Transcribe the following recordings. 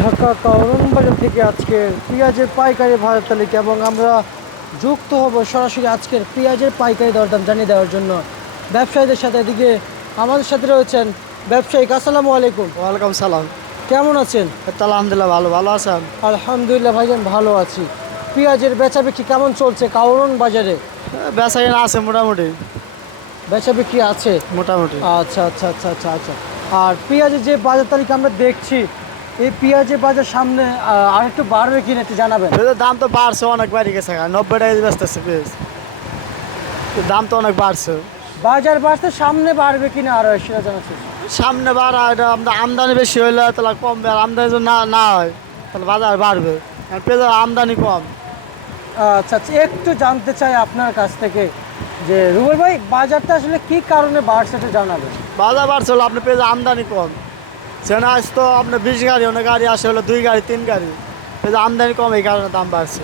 ঢাকা কাউরন বাজার থেকে আজকের পেঁয়াজের পাইকারি ভাড়া তালিকা এবং আমরা যুক্ত হব সরাসরি আজকের পেঁয়াজের পাইকারি দরদাম জানিয়ে দেওয়ার জন্য। ব্যবসায়ীদের সাথে এদিকে আমাদের সাথে রয়েছেন ব্যবসায়িক আসসালামু আলাইকুম। ওয়ালাইকুম সালাম। কেমন আছেন? আলহামদুলিল্লাহ ভালো ভালো আছেন? আলহামদুলিল্লাহ ভাইজান ভালো আছি। পেঁয়াজের বেচা বিক্রি কেমন চলছে কাউরন বাজারে? বেচা কিনা আছে মোটামুটি। বেচা বিক্রি আছে? মোটামুটি। আচ্ছা আচ্ছা আচ্ছা আচ্ছা আচ্ছা। আর পেঁয়াজের যে বাজার তালিকা আমরা দেখছি এই পেঁয়াজের বাজার সামনে আর একটু বাড়বে কিনা একটু জানাবেন। দাম তো বাড়ছে অনেক বাড়ি গেছে নব্বই টাকা বেচতেছে পেঁয়াজ। দাম তো অনেক বাড়ছে। বাজার বাড়ছে সামনে বাড়বে কিনা আরও সেটা জানাচ্ছি। সামনে বাড়া এটা আমদানি বেশি হইলে তাহলে কমবে আর আমদানি যদি না না হয় তাহলে বাজার বাড়বে। আর পেঁয়াজের আমদানি কম। আচ্ছা আচ্ছা একটু জানতে চাই আপনার কাছ থেকে যে রুবেল ভাই বাজারটা আসলে কি কারণে বাড়ছে একটু জানাবেন। বাজার বাড়ছে হলো আপনার পেঁয়াজের আমদানি কম। সেখানে আজ তো আপনার বিশ গাড়ি অনেক গাড়ি আসে হলো দুই গাড়ি তিন গাড়ি। আমদানি কম এই কারণে দাম বাড়ছে।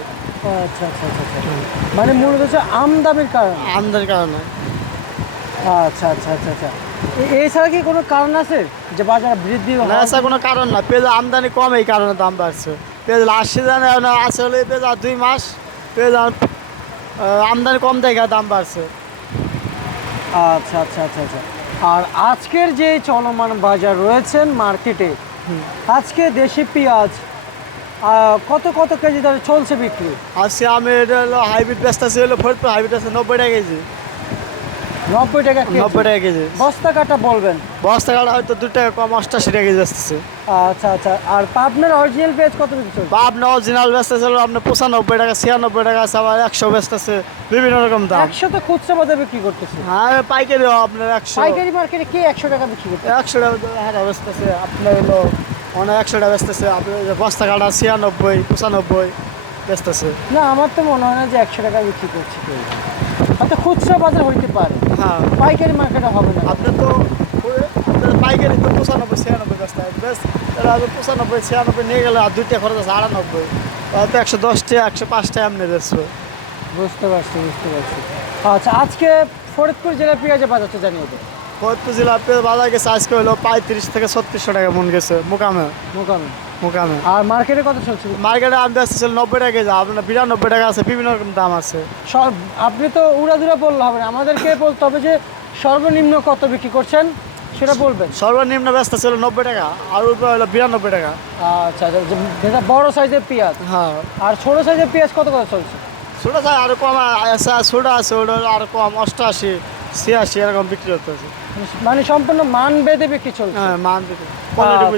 আচ্ছা আচ্ছা আচ্ছা আচ্ছা। মানে মূলত হচ্ছে আমদামির কারণ? আমদানির কারণে। আচ্ছা আচ্ছা আচ্ছা আচ্ছা। এছাড়া কি কোনো কারণ আছে যে বাজার বৃদ্ধি না? এসা কোনো কারণ না পেঁয়াজ আমদানি কম এই কারণে দাম বাড়ছে। পেঁয়াজ লাস্ট সিজনে আছে হলে পেঁয়াজ আর দুই মাস। পেঁয়াজ আমদানি কম দেখে দাম বাড়ছে। আচ্ছা আচ্ছা আচ্ছা আচ্ছা। আর আজকের যে চলমান বাজার রয়েছেন মার্কেটে আজকে দেশি পেঁয়াজ কত কত কেজি ধরে চলছে বিক্রি? আজকে আমি এটা হলো হাইব্রিড ব্যস্ত হলো ফরিদপুর হাইব্রিড আছে নব্বই টাকা কেজি। নব্বই টাকা কেজি। নব্বই টাকা কেজি। বস্তা কাটা বলবেন? বস্তা কাটা হয়তো দু টাকা কম অষ্টাশি টাকা কেজি বেচতেছে আচ্ছা আচ্ছা। আর পাবনার অরিজিনাল পেঁয়াজ কত বিক্রি আপনার অরিজিনাল বেচতেছে আপনার পঁচানব্বই টাকা ছিয়ানব্বই টাকা আছে আবার একশো বেচতেছে বিভিন্ন রকম দাম। একশো তো খুচরা বাজার বিক্রি করতেছে। হ্যাঁ পাইকারি আপনার একশো। পাইকারি মার্কেটে কে একশো টাকা বিক্রি করতে একশো টাকা হারা বেচতেছে আপনার হলো অনেক একশো টাকা বেচতেছে আপনার বস্তা কাটা ছিয়ানব্বই পঁচানব্বই বেচতেছে না আমার তো মনে হয় না যে একশো টাকা বিক্রি করছে কেউ। হয়তো খুচরা বাজার হইতে পারে। হ্যাঁ। পাইকারি মার্কেটে হবে না। আপনার তো পাইকারি তো পঁচানব্বই ছিয়ানব্বই হয় বেশ তাহলে পঁচানব্বই ছিয়ানব্বই নিয়ে গেলে আর দুইটা খরচ আছে আটানব্বই। তাহলে তো একশো দশটা একশো পাঁচটা এমনি বেচবে বুঝতে পারছি বুঝতে পারছি। আচ্ছা আজকে ফরিদপুর জেলার পেঁয়াজের বাজারটা জানিয়ে দেবো ফরিদপুর জেলা পেঁয়াজ বাজার গেছে আজকে হলো পঁয়ত্রিশ থেকে ছত্রিশশো টাকা মন গেছে মোকামে। মোকামে। মোকামে। আর মার্কেটে কত চলছে? মার্কেটে আমি বেচতেছিল নব্বই টাকা কেজি আপনার বিরানব্বই টাকা আছে বিভিন্ন রকম দাম আছে। সব আপনি তো উড়াদুরা বললে হবে না। আমাদেরকে বলতে হবে যে সর্বনিম্ন কত বিক্রি করছেন সেটা বলবেন। সর্বনিম্ন ব্যস্ত ছিল নব্বই টাকা আর উপরে হলো বিরানব্বই টাকা। আচ্ছা আচ্ছা যেটা বড় সাইজের পেঁয়াজ। হ্যাঁ। আর ছোট সাইজের পেঁয়াজ কত কত চলছে? ছোটো সাইজ আরও কম ছোটো আছে ওটা হলো আরও কম অষ্টআশি ছিয়াশি এরকম বিক্রি করতেছে মানে সম্পূর্ণ মান বেঁধে বিক্রি চলছে। হ্যাঁ মান বুঝে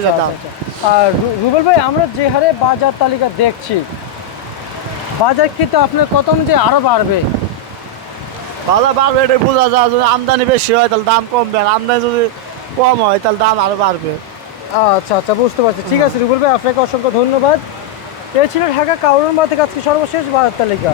আচ্ছা, দাম। আচ্ছা। আর রুবেল ভাই আমরা যে হারে বাজার তালিকা দেখছি বাজার কিন্তু আপনার কত যে আরও বাড়বে? ভালো বাড়বে এটা বোঝা যায়। যদি আমদানি বেশি হয় তাহলে দাম কমবে। আর আমদানি যদি কম হয় তাহলে দাম আরও বাড়বে। আচ্ছা আচ্ছা বুঝতে পারছি। ঠিক আছে রুবেল ভাই আপনাকে অসংখ্য ধন্যবাদ। এই ছিল ঢাকা কাউরনবা থেকে আজকে সর্বশেষ বাজার তালিকা।